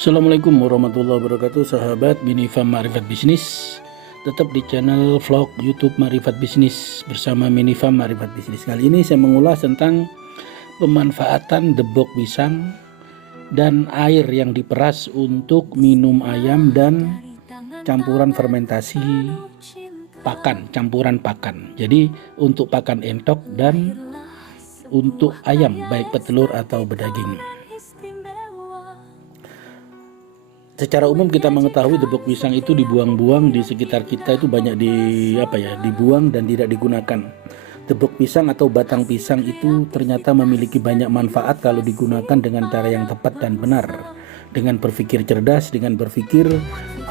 Assalamualaikum warahmatullahi wabarakatuh, sahabat Minifam Ma'rifat Bisnis. Tetap di channel vlog YouTube Ma'rifat Bisnis bersama Minifam Ma'rifat Bisnis. Kali ini saya mengulas tentang pemanfaatan debok pisang dan air yang diperas untuk minum ayam dan campuran fermentasi pakan, campuran pakan. Jadi untuk pakan entok dan untuk ayam baik petelur atau bedaging. Secara umum kita mengetahui debok pisang itu dibuang-buang di sekitar kita, itu banyak dibuang dan tidak digunakan. Debok pisang atau batang pisang itu ternyata memiliki banyak manfaat kalau digunakan dengan cara yang tepat dan benar, dengan berpikir cerdas, dengan berpikir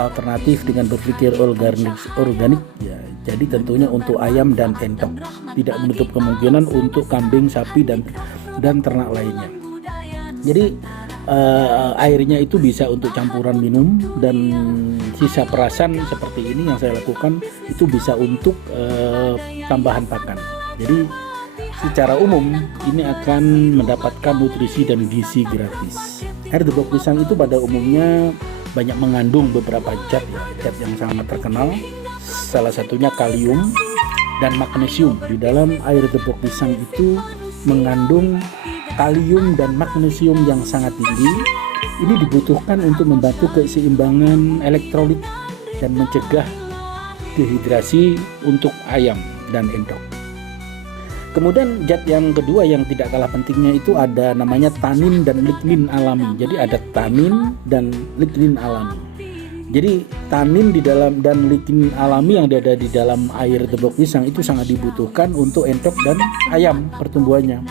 alternatif, dengan berpikir organik ya. Jadi tentunya untuk ayam dan entok, tidak menutup kemungkinan untuk kambing, sapi dan ternak lainnya. Jadi airnya itu bisa untuk campuran minum, dan sisa perasan seperti ini yang saya lakukan itu bisa untuk tambahan pakan. Jadi secara umum ini akan mendapatkan nutrisi dan gizi gratis. Air debok pisang itu pada umumnya banyak mengandung beberapa zat yang sangat terkenal. Salah satunya kalium dan magnesium. Di dalam air debok pisang itu mengandung kalium dan magnesium yang sangat tinggi. Ini dibutuhkan untuk membantu keseimbangan elektrolit dan mencegah dehidrasi untuk ayam dan entok. Kemudian zat yang kedua yang tidak kalah pentingnya itu ada namanya tanin dan lignin alami. Jadi ada tanin dan lignin alami. Jadi tanin di dalam dan lignin alami yang ada di dalam air debok pisang itu sangat dibutuhkan untuk entok dan ayam pertumbuhannya.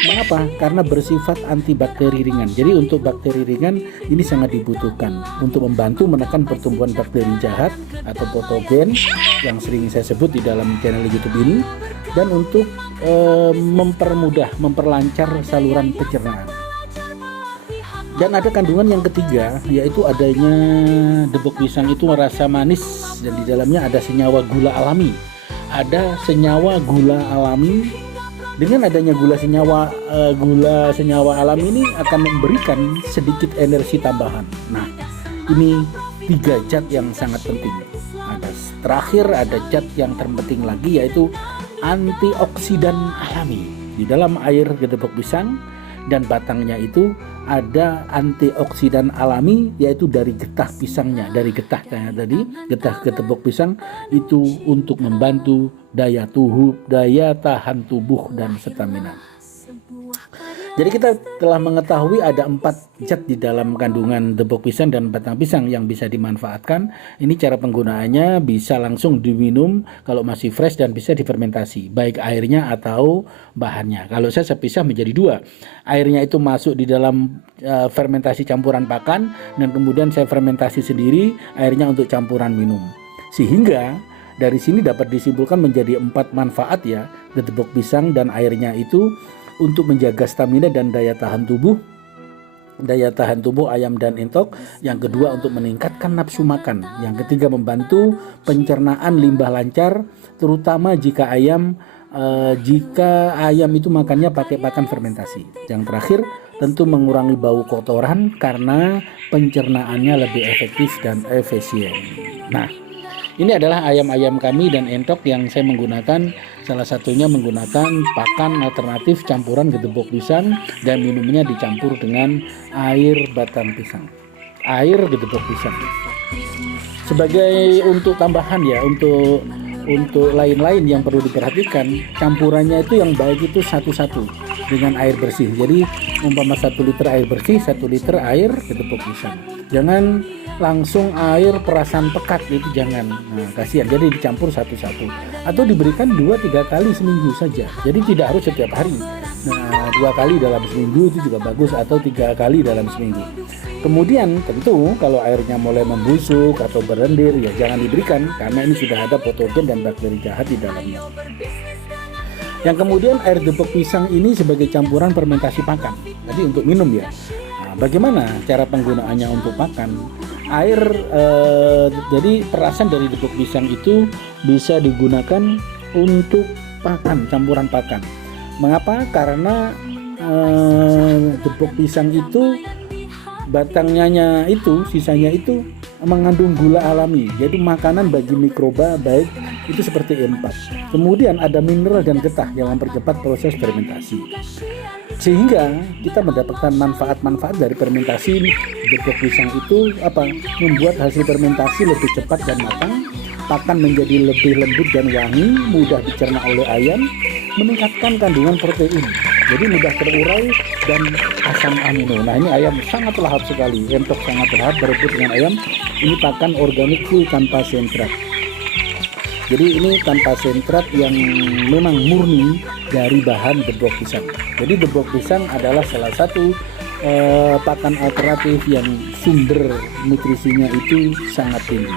Mengapa? Karena bersifat antibakteri ringan. Jadi untuk bakteri ringan ini sangat dibutuhkan untuk membantu menekan pertumbuhan bakteri jahat atau patogen yang sering saya sebut di dalam channel YouTube ini, dan untuk memperlancar saluran pencernaan. Dan ada kandungan yang ketiga, yaitu adanya debok pisang itu merasa manis dan di dalamnya ada senyawa gula alami. Ada senyawa gula alami. Dengan adanya senyawa alami ini akan memberikan sedikit energi tambahan. Nah, ini 3 zat yang sangat penting. Terakhir ada zat yang terpenting lagi, yaitu antioksidan alami. Di dalam air debok pisang dan batangnya itu ada antioksidan alami, yaitu dari getah pisangnya, dari getahnya tadi, getah debok pisang itu untuk membantu daya tahan tubuh dan stamina. Jadi kita telah mengetahui ada 4 zat di dalam kandungan debok pisang dan batang pisang yang bisa dimanfaatkan. Ini cara penggunaannya, bisa langsung diminum kalau masih fresh dan bisa difermentasi, baik airnya atau bahannya. Kalau saya pisah menjadi 2. Airnya itu masuk di dalam fermentasi campuran pakan, dan kemudian saya fermentasi sendiri airnya untuk campuran minum. Sehingga dari sini dapat disimpulkan menjadi 4 manfaat ya, debok pisang dan airnya itu untuk menjaga stamina dan daya tahan tubuh ayam dan entok. Yang kedua untuk meningkatkan nafsu makan. Yang ketiga membantu pencernaan limbah lancar, terutama jika ayam itu makannya pakai pakan fermentasi. Yang terakhir tentu mengurangi bau kotoran karena pencernaannya lebih efektif dan efisien. Nah, ini adalah ayam-ayam kami dan entok yang saya menggunakan, salah satunya menggunakan pakan alternatif campuran debok pisang dan minumnya dicampur dengan air batang pisang, air debok pisang. Sebagai untuk tambahan ya, untuk lain-lain yang perlu diperhatikan, campurannya itu yang baik itu satu-satu dengan air bersih. Jadi umpama 1 liter air bersih, 1 liter air debok pisang. Jangan langsung air perasan pekat, itu jangan. Nah, kasihan. Jadi dicampur satu-satu atau diberikan 2-3 kali seminggu saja. Jadi tidak harus setiap hari. Nah, 2 kali dalam seminggu itu juga bagus, atau 3 kali dalam seminggu. Kemudian tentu kalau airnya mulai membusuk atau berlendir ya jangan diberikan, karena ini sudah ada patogen dan bakteri jahat di dalamnya. Yang kemudian air debok pisang ini sebagai campuran fermentasi pakan. Tadi untuk minum ya. Nah, bagaimana cara penggunaannya untuk pakan? Jadi perasan dari debok pisang itu bisa digunakan untuk pakan, campuran pakan. Mengapa? Karena debok pisang itu batangnya itu, sisanya itu mengandung gula alami, jadi makanan bagi mikroba baik itu seperti E4. Kemudian ada mineral dan getah yang mempercepat proses fermentasi, sehingga kita mendapatkan manfaat-manfaat dari fermentasi. Debok pisang itu membuat hasil fermentasi lebih cepat dan matang, pakan menjadi lebih lembut dan wangi, mudah dicerna oleh ayam, meningkatkan kandungan protein, jadi mudah terurai dan asam amino. Nah, ini ayam sangat lahap sekali, entok sangat lahap berebut dengan ayam. Ini pakan organik full tanpa sentrat. Jadi ini tanpa sentrat yang memang murni dari bahan debok pisang. Jadi debok pisang adalah salah satu pakan alternatif yang sumber nutrisinya itu sangat tinggi.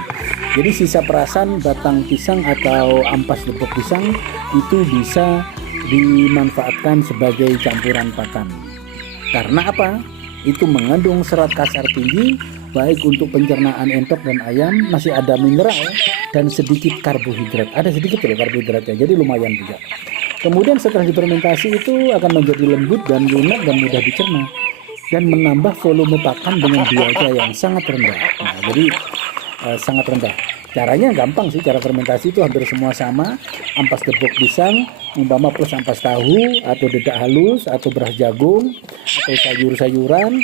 Jadi sisa perasan batang pisang atau ampas debok pisang itu bisa dimanfaatkan sebagai campuran pakan. Karena apa? Itu mengandung serat kasar tinggi, baik untuk pencernaan entok dan ayam, masih ada mineral dan sedikit karbohidrat. Ada sedikit loh karbohidratnya, jadi lumayan juga. Kemudian setelah difermentasi itu akan menjadi lembut dan lunak dan mudah dicerna, dan menambah volume pakan dengan biaya yang sangat rendah. Nah, jadi sangat rendah. Caranya gampang sih, cara fermentasi itu hampir semua sama. Ampas debok pisang, umpama plus ampas tahu atau dedak halus atau beras jagung atau sayur-sayuran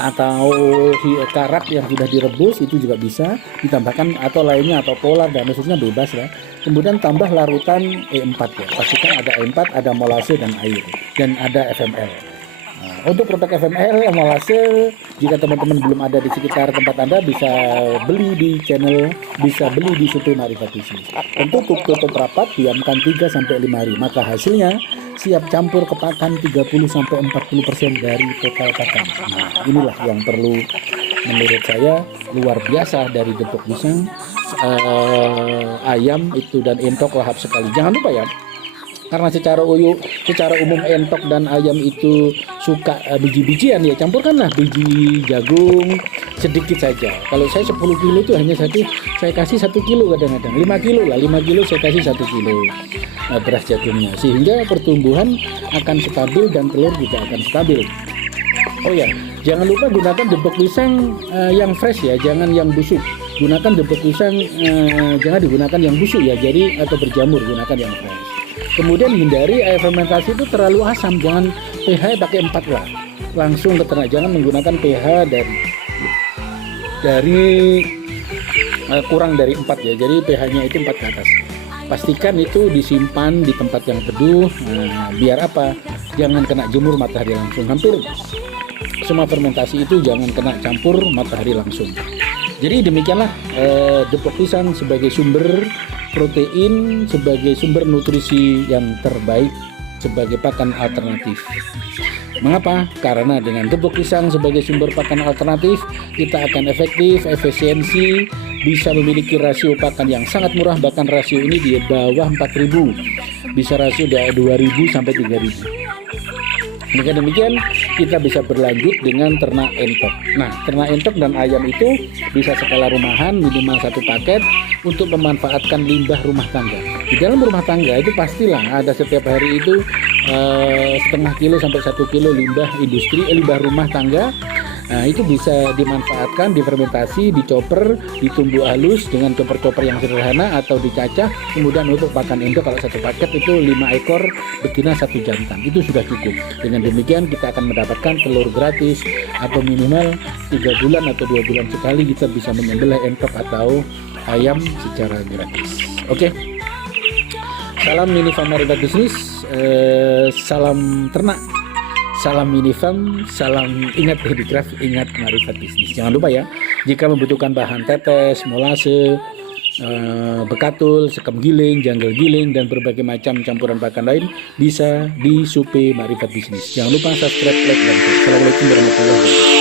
atau karak yang sudah direbus itu juga bisa ditambahkan, atau lainnya, atau polar dan khususnya bebas ya. Kemudian tambah larutan E4 ya. Pastikan ada E4, ada molase dan air, dan ada FML. Untuk produk FML, molase, jika teman-teman belum ada di sekitar tempat Anda, bisa beli di channel, bisa beli di Supe Marifat Bisnis. Untuk tutup rapat, diamkan 3-5 hari, maka hasilnya siap campur ke pakan 30-40% dari total pakan. Nah, inilah yang perlu menurut saya luar biasa dari debok pisang, ayam itu dan entok lahap sekali. Jangan lupa ya, karena secara umum entok dan ayam itu suka biji-bijian ya, campurkanlah biji jagung sedikit saja. Kalau saya 10 kilo itu hanya saya kasih 1 kilo, kadang-kadang 5 kilo lah, 5 kilo saya kasih 1 kilo beras jagungnya, sehingga pertumbuhan akan stabil dan telur juga akan stabil. Oh ya, jangan lupa gunakan debok pisang yang fresh ya, jangan yang busuk. Gunakan debok pisang, jangan digunakan yang busuk ya, jadi atau berjamur, gunakan yang fresh. Kemudian hindari air fermentasi itu terlalu asam, jangan pH pakai 4 lah, langsung ke ternak. Jangan menggunakan pH dari kurang dari 4 ya, jadi pH-nya itu 4 ke atas. Pastikan itu disimpan di tempat yang teduh, biar apa? Jangan kena jemur matahari langsung. Hampir semua fermentasi itu jangan kena campur matahari langsung. Jadi demikianlah debok pisang sebagai sumber protein, sebagai sumber nutrisi yang terbaik, sebagai pakan alternatif. Mengapa? Karena dengan debok pisang sebagai sumber pakan alternatif, kita akan efektif, efisiensi, bisa memiliki rasio pakan yang sangat murah, bahkan rasio ini di bawah 4.000, bisa rasio dari 2.000 sampai 3.000. Dengan demikian kita bisa berlanjut dengan ternak entok. Nah, ternak entok dan ayam itu bisa skala rumahan minimal 1 paket untuk memanfaatkan limbah rumah tangga. Di dalam rumah tangga itu pastilah ada setiap hari itu setengah kilo sampai 1 kilo limbah industri, limbah rumah tangga. Nah, itu bisa dimanfaatkan, difermentasi, dicoper, ditumbuk halus dengan chopper-chopper yang sederhana atau dicacah. Kemudian untuk pakan endok, kalau 1 paket itu 5 ekor betina 1 jantan, itu sudah cukup. Dengan demikian kita akan mendapatkan telur gratis, atau minimal 3 bulan atau 2 bulan sekali kita bisa menyembelih entok atau ayam secara gratis. Oke. Salam Minifam Marifat Bisnis, salam ternak, salam Minifam, salam ingat handicraft, ingat Marifat Bisnis. Jangan lupa ya, jika membutuhkan bahan tetes, molase, bekatul, sekam giling, janggal giling, dan berbagai macam campuran pakan lain, bisa di Supe Marifat Bisnis. Jangan lupa subscribe, like, dan share. Assalamualaikum warahmatullahi wabarakatuh.